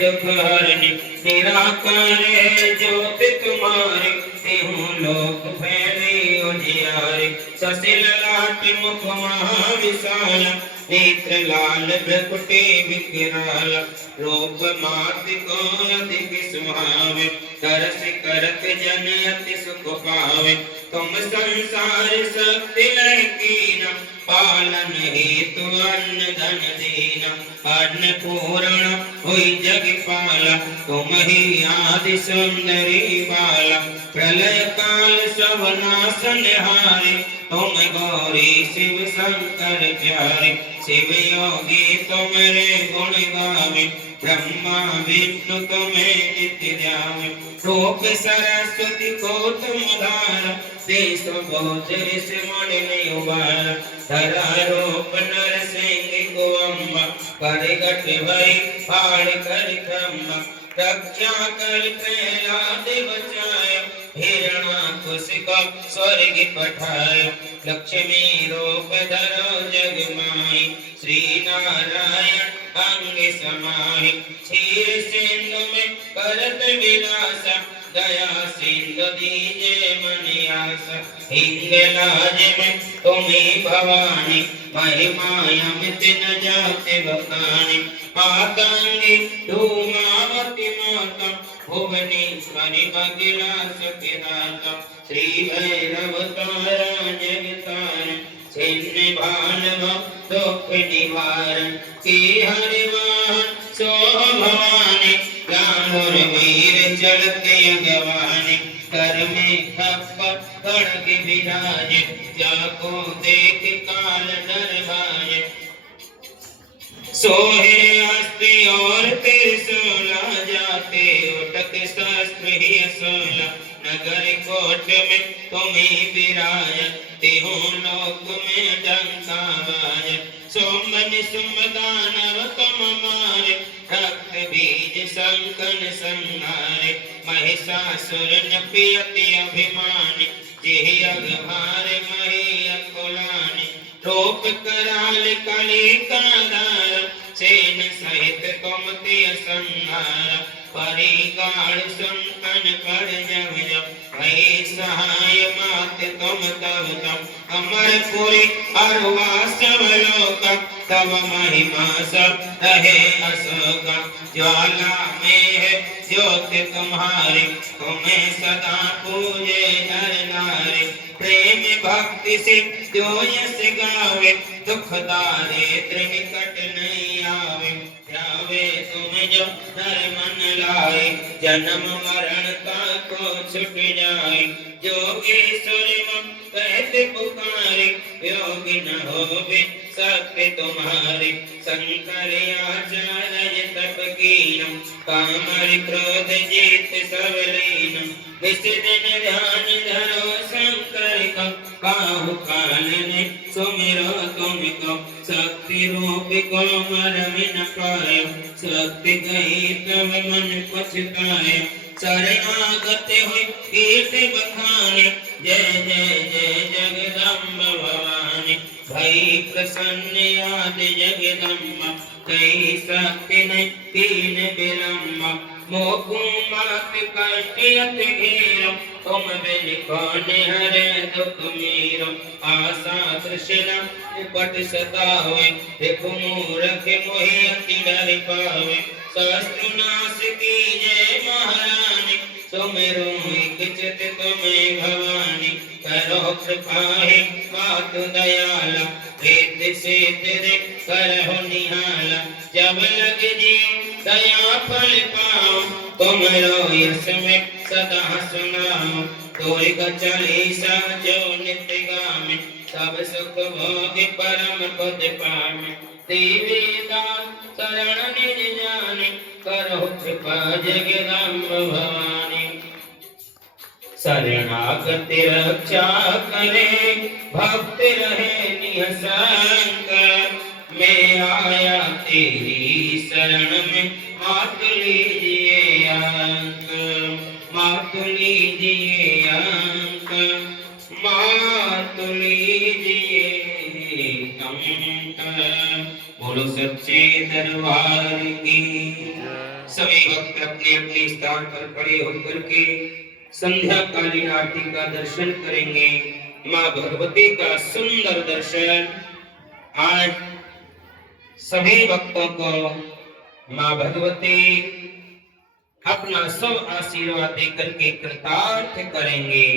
दुख हरनी निराकार ज्योति तुम्हारी तेहु लोक फैले उजियारे ससिल लाट मुख महाविशाल नेत्र लाल भ्रकुटी विकराल रूप माति को अधिक सुहावे तरस करत जन अति सुख पावे तुम संसार शक्ति कीना पालन हेतु अन्न धन दीना अन्न पूर्ण हुई जग पाला तुम ही आदि सुंदरी बाला प्रलय काल सब नाशन हारे तुम गौरी शिव शंकर प्यारे शिव योगी तुमरे गुण गावे ब्रह्मा विष्णु तुम्हें नित्य ध्यावे रूप सरस्वती को तुम धारा देश बहुत ऋषि मुनि ने उबारा धरा रूप नर सिंह को अम्बा कर गठ भई फाड़ कर ब्रह्मा रक्षा कर प्रहलाद बचाए हिरण्याकुश स्वर्ग पठाय लक्ष्मी रूप धरो जग माई श्री नारायण अंग समाहि क्षीर सिंधु में करत विलास दया सिंधु दीजे मन आस हिंगलाज में तुम्ही भवानी महिमा अमित न जाते बखानी मातांगी धूमावती माता भुवनेश्वरी बगिलास पिदाता श्री भैरव तारा जगतारण छिन्न भानव दुख निवारण की हरिवाहन सो भवानी रामुर वीर चढ़ते अगवानी कर में खप्पर खड़ग विराज जाको देख काल डर भाज सोहे अस्त्र और त्रिशूला जाते उठक शस्त्र ही असोला नगर कोट में तुम्हें विराज तेहु लोक में डंका बाज सोमन सुमदानव तुम मारे रक्त बीज संकन संहारे महिषासुर नपियति अभिमानी जेहि अघभार मही अकुलानी रूप कराल कली कादार सेन सहित तुम ते संहार परिगाढ़ संतन कर जब जब भई सहाय मात तुम तब तब अमरपुरी अरुआ सब लोक तब महिमा सब रहे अशोक ज्वाला में है ज्योति तुम्हारी तुम्हें सदा पूजे नर नारी प्रेम भक्ति से जो यश गावे दुख दारिद्र निकट नहीं आवे ध्यावे तुम जो नर मन लाए जन्म मरण का को छुट जाए जोगेश्वरी कहते पुकारे योगी न होवे सत्य तुम्हारे शंकर आचार्य तप कीनम कामर क्रोध जीत सब लीनम निस दिन ध्यान धरो शंकर का बाहु काल ने सुमिरो तुम को शक्ति रूप को मर न पायो शक्ति गई तब मन पछतायो शरणागत हुई कीर्ति बखाने जय जय जय जगदम्ब भवानी भई प्रसन्न आदि जगदम्ब कई शक्ति नहीं तीन विलम्ब मोकु मात कष्टियत घेरम तुम बिन कौन हरे दुख मीरो आशा तृष्णा उपट सतावे देखो मूर्ख मोहि अति डर पावे शस्त्र नाश कीजे महारानी सुमिरो एक चित तुम्हें भवानी करो कृपा है मातु दयाला प्रीत से तेरे करहो निहाला जब लग जीव दया फल पाओ तुमरो यश में सदा सुनाओ तोरी का चालीसा जो नित्य गामे सब सुख भोग परम पद पावे देवी दान शरण निज जाने करो कृपा जगदम्ब भवानी शरणागति रक्षा करे भक्त रहे निहसंग मैं आया तेरी शरण में मात लीजिए अंक मात लीजिए अंक मात लीजिए अंक बोलो सच्चे दरबार की सभी भक्त अपने अपने स्थान पर खड़े होकर के संध्या कालीन आरती का दर्शन करेंगे। माँ भगवती का सुंदर दर्शन आज सभी भक्तों को माँ भगवती अपना सब आशीर्वाद देकर के कृतार्थ करेंगे।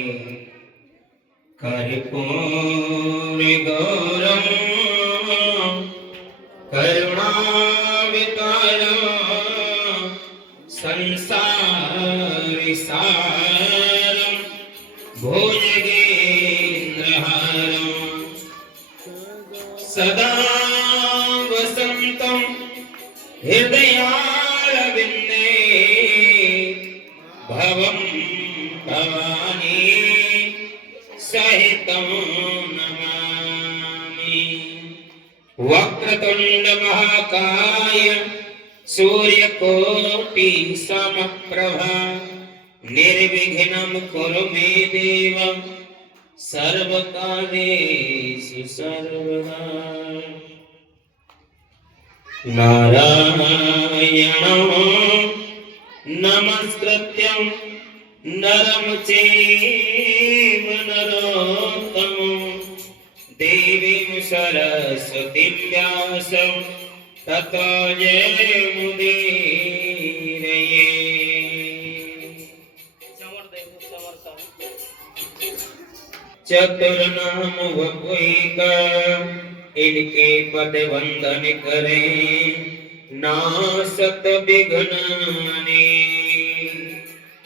कर्पूर गौरम करुणावतारम संसार सारम भुजगेन्द्रहारम सदा वसंतम हृदयारविंदे भवं भवानी सहितं नमामि। वक्रतुंड महाकाय सूर्यकोटि समप्रभा निर्विघ्नं कुरु मे देव सर्वकार्येषु सर्वदा। नारायणं नमस्कृत्यं नरं चैव नरोत्तमं देवीं सरस्वतीं व्यासं ततो जयमुदीरये। चतुर्नाम वपुका इनके पद वंदन करें नासत विघ्नाने।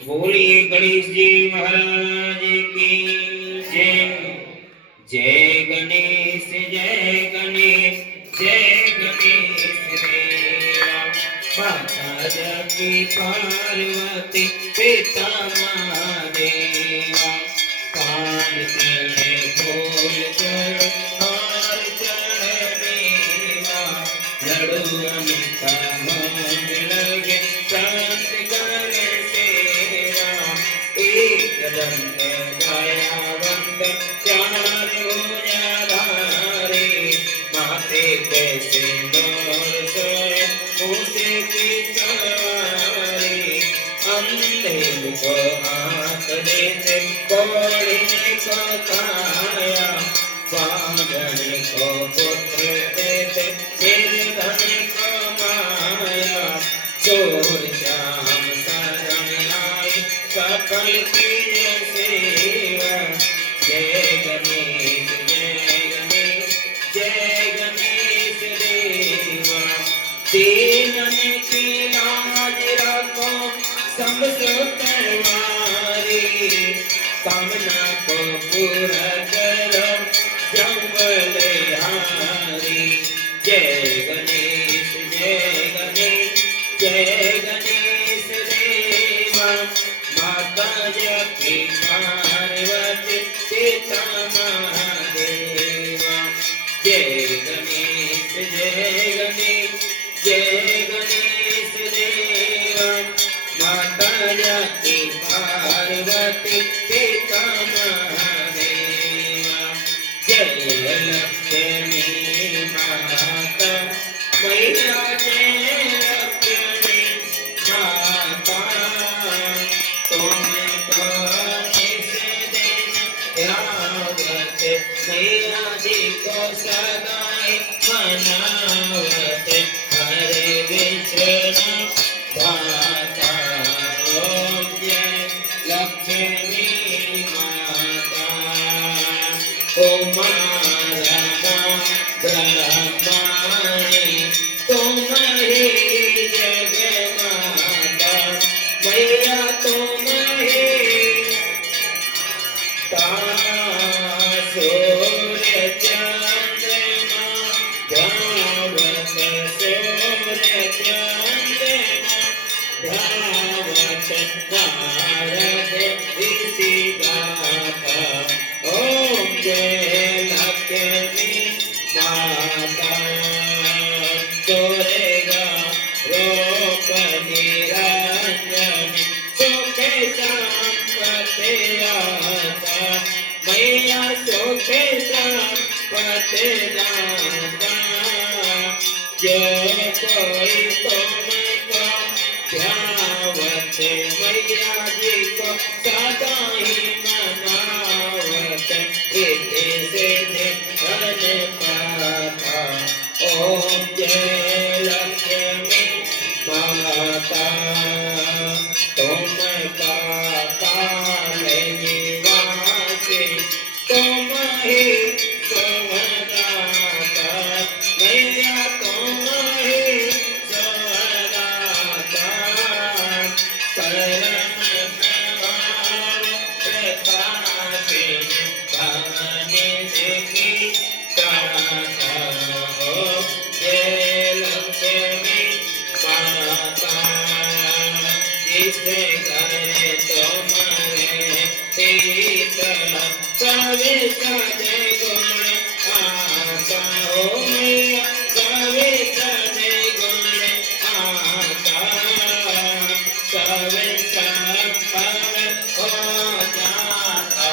बोलिए गणेश जी महाराज की जय। जय गणेश जय गणेश जय गणेश देवा। माता जगती पार्वती पिता महादेवा। कान चढ़े फूल चढ़े हार चढ़े मेवा। लड्डुअन का भोग लगे संत करे सेवा। एक दंत दयावंत चार भुजाधारी। माथे पे सिंदूर सोए मूसे की सवारी। अंधे को आँख देते कोढ़िने को काया। बांझन को पुत्र देते निर्धन को माया। चोर श्याम शरण आए सकल कीजिए सेवा। जय गणेश जय गणेश जय गणेश देवा। दीनन की लाज रखो सब सुतवारी। कामना को पूरा करो जब बलिहारी। जय गणेश जय गणेश देवा। माता जगती पार्वती पिता महादेवा। जय गणेश जय गणेश देवा। माता जगती पार्वती पिता महादेवा। जय लक्ष्मी माता मैया जय लक्ष्मी माता। तुमको इस दिन यावत मैया जी को सदाई मनावत। हरे विष्णु भाता ओम जय लक्ष्मी माता। कुमारा ब्रह्माणी तुम्हारी जगमाता। मैया तुम्हारी सूर्य चंद्रमा धावत। सूर्य चंद्रमा धावत। नारद ऋषि गाथा ओम जय लक्ष्मी माता। तोरेगा रूप निरंजन सुख संपत्ति आता। मैया सुख संपत्ति दाता। जो कोई तुमको ध्यान जिसे करे तुम्हारे पीता सवे सजे गुण आता हो मैया सवे सजे गुण आता सवे सफल हो जाता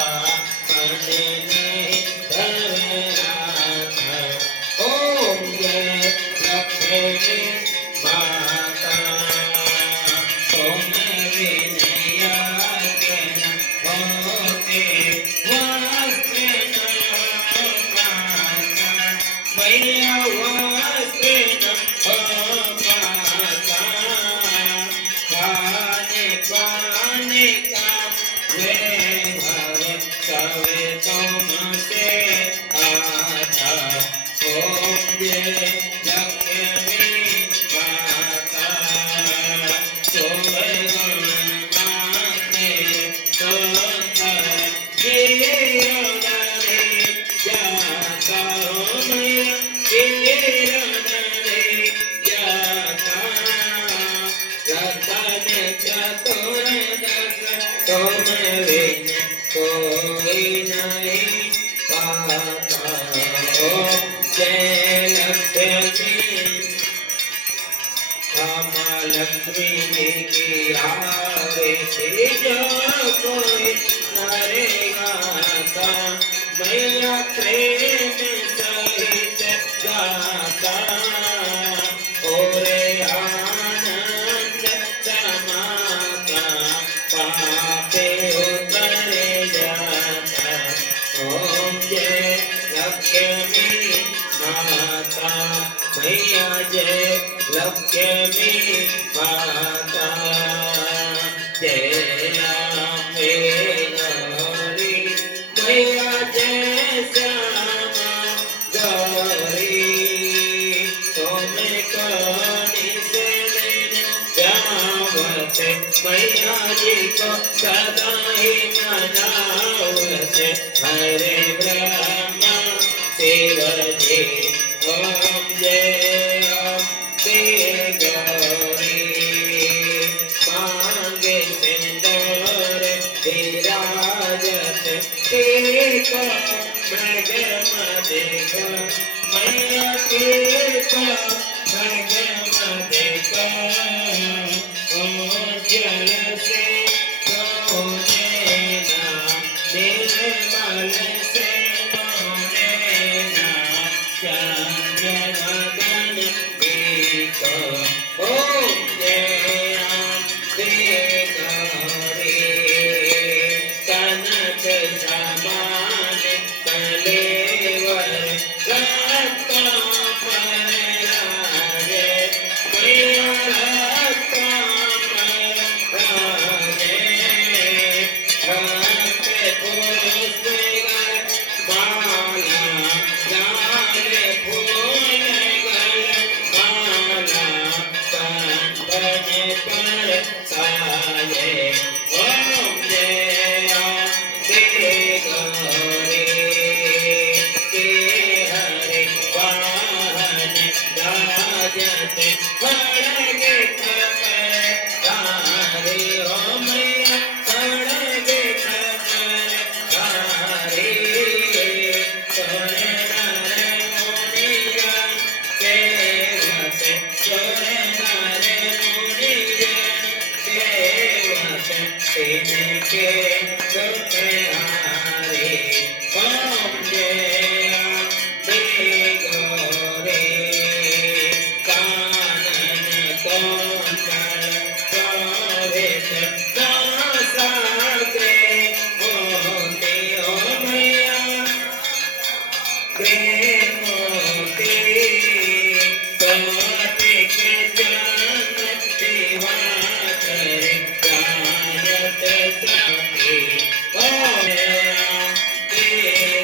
मन नहीं घबराता ओम जय लक्ष्मी माता ओम विनया के न होते वास्ते न पाता मैया वास्ते न हो पाता खाने पाने का वे भव सवे तुमसे आता ओम जय लक्ष्मी माता सोवे गुण माते सोतर गिरधरे जाता हो मैया गिरधरे जाता रतन चतुर्दश तुम बिन कोई नहीं पाता ओम जय लक्ष्मी लक्ष्मी की आरती जो कोई करेगा ता मैया प्रेम सहित गाता और आनंद समाता पापे उतर जाता ओम जय लक्ष्मी माता मैया जय लक्ष्मी माता जय अम्बे गौरी मैया जय श्यामा गौरी तुम कौनी से जावत मैया जी को सदा ही मनावत हरे ब्रह्मा शिव जी ओम जय अम्बे गौरी मांगे सिंदूर विराजत देखो मृग देखो मैया देखो मृग देखो ओ जल से धोना निर्मल से धोना चंद्रगन देखो ओम जय अम्बे गौरी कनक समान कलेवर रत्ता पर राजे मैया रत्ता पर राजे भक्त पुरुष माला लाल फूल गल माला कंठन पर साजे ओम जय अम्बे गौरी के हरे वाहन राजत खड़ग खबर तारे ओ मैया खड़ग खबर तारे सोर नर मुनिजन सेवक सोर नर मुनिजन सेवक तिनके दुख हारे ओम जय अम्बे गौरी कानन कौंडल शोभित नासाग्रे मोती ओ मैया प्रेमोती कौतिक जन दिवाकर जानत साथी ओम जय अम्बे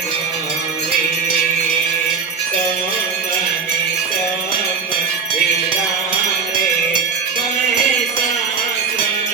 गौरी सोमनि सोम दिलारे महिषासुर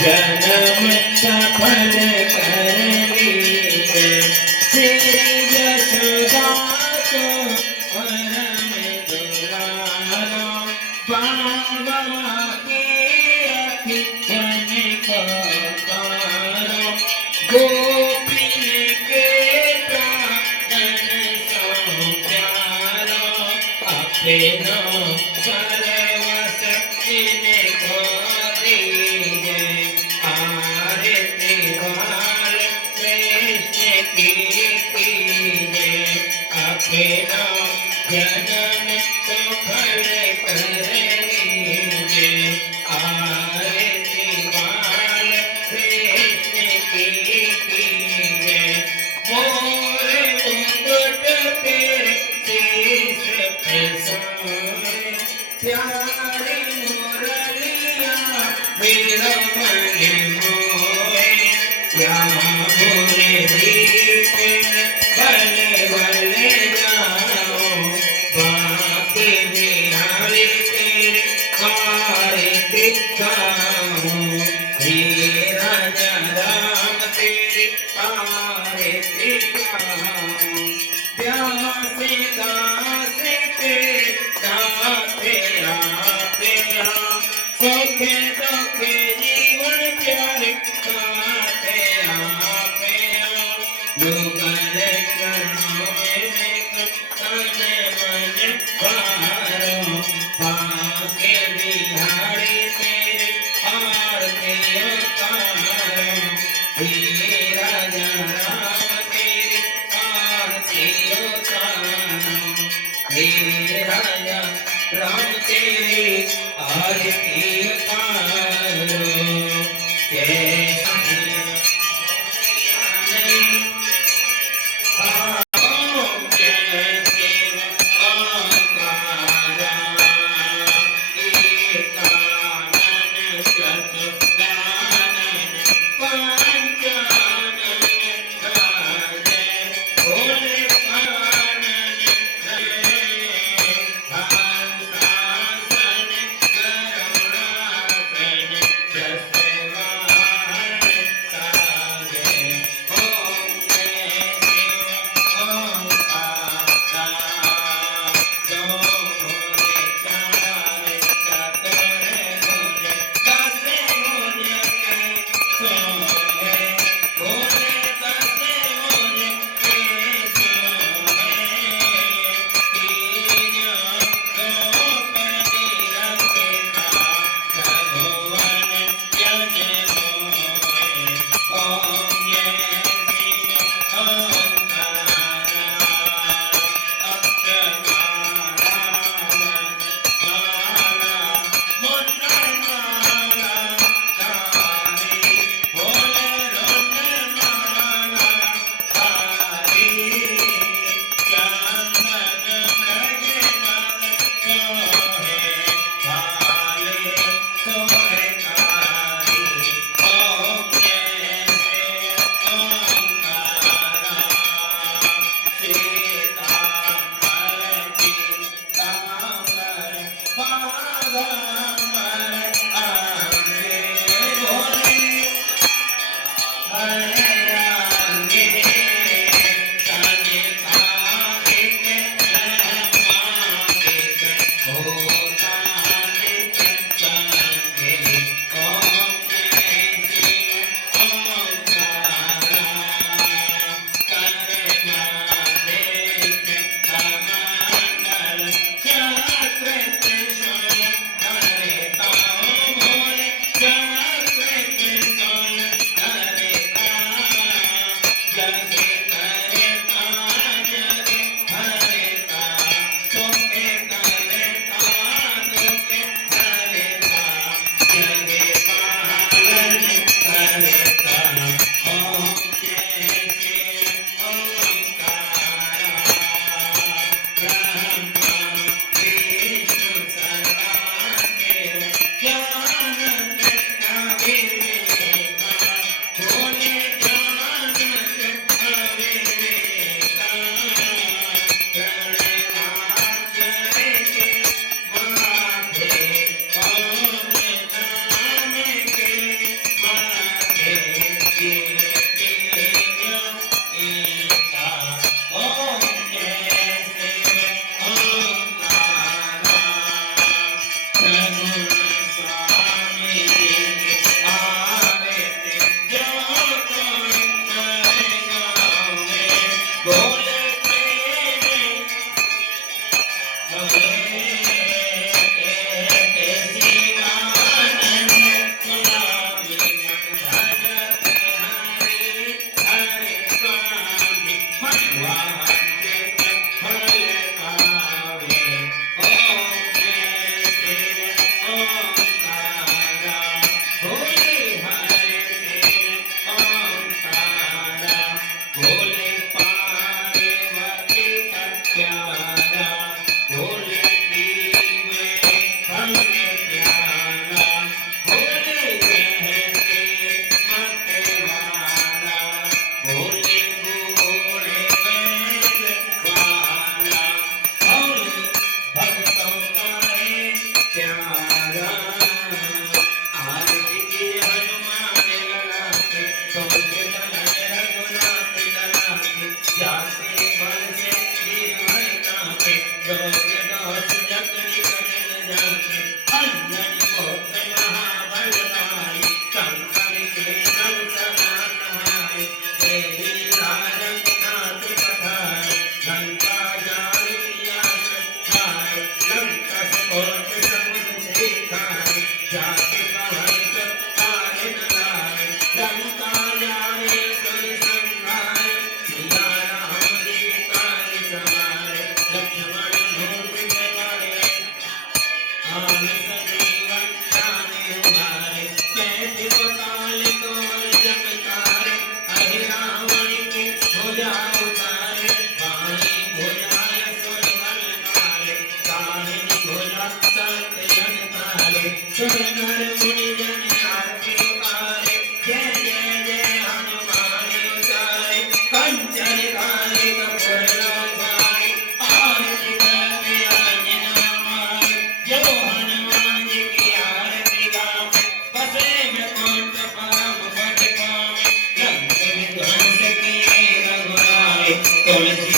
जन्म सफल कर लीजे श्री यशोदा को परम दुलारा बाबा के अखियन को तारो गोपिन के प्राणन आपनो सर्वशक्ति ने को दीजे आरती बाल कृष्ण की कीजे अपना जन्म सफल कर लीजे आरती बाल कृष्ण की कीजे मोर मुकुट तेरे शीश पे सोए प्यारी मुरलिया मेरा मन मोए क्या मुरली पे भले भले जाओ बाकी बिहारी तेरे आरती गाऊं हे राजा राम तेरी आरती गाऊं प्यासे दासे तेरे दाते आपे सुखे दुखे जीवन प्यारे खाते आपे युगल चरणों में तन मन पारो बाके बिहारी तेरे आरती उतारो हे राजा राम तेरी आरती उतारो हे राजा राम तेरी आरती उतारो जय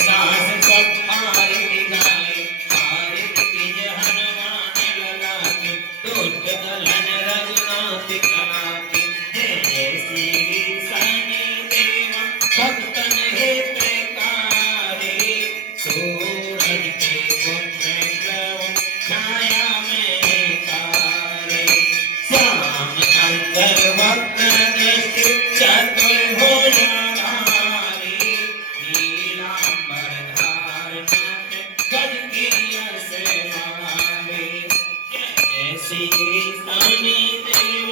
दास सब आरती गाए, आरती कीजे हनुमान ललाटे, दुष्ट दलन रघुनाथ कलाटे। जय जय श्री शनिदेव भक्तन हितकारी, सूरज के पुत्र प्रभु छाया में तारे। श्याम सुंदर वक्र दृष्टि चतुर्भुजधारी, नीलांबर धारण गज की यश मारे। जय श्री शनिदेव।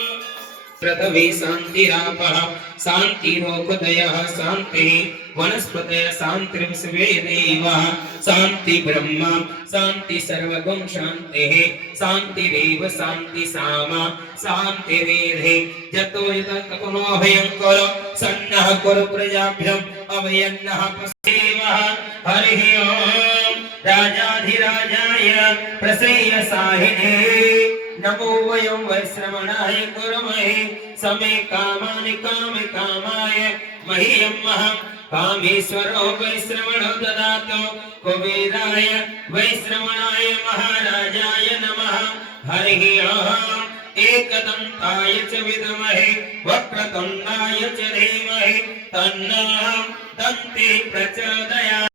पृथ्वी शान्तिरापः शान्तिरोपदयः शान्तिः वनस्पतयः शान्तिर्विश्वे देवाः शान्ति ब्रह्म शान्ति सर्वगुण शान्तिः शान्तिरेव शान्ति सामा शान्तिरेधे। जतो यतः ककुनो भयङ्कर सन्नः कुरु प्रजाभ्यम् अभयन्नः पश्येमः। हरिः ओम् राजाधिराजाय प्रसेयसाहिने नमो वयं वैश्रवणाय कुर्महे समे कामानि कामकामाय मह्यं महं कामेश्वरो वैश्रवणो ददातु कुबेराय वैश्रवणाय महाराजाय नमः। हरिः ओम् एकदन्ताय च विद्महे वक्रतुण्डाय च धीमहि तन्नः दन्ति प्रचोदयात्।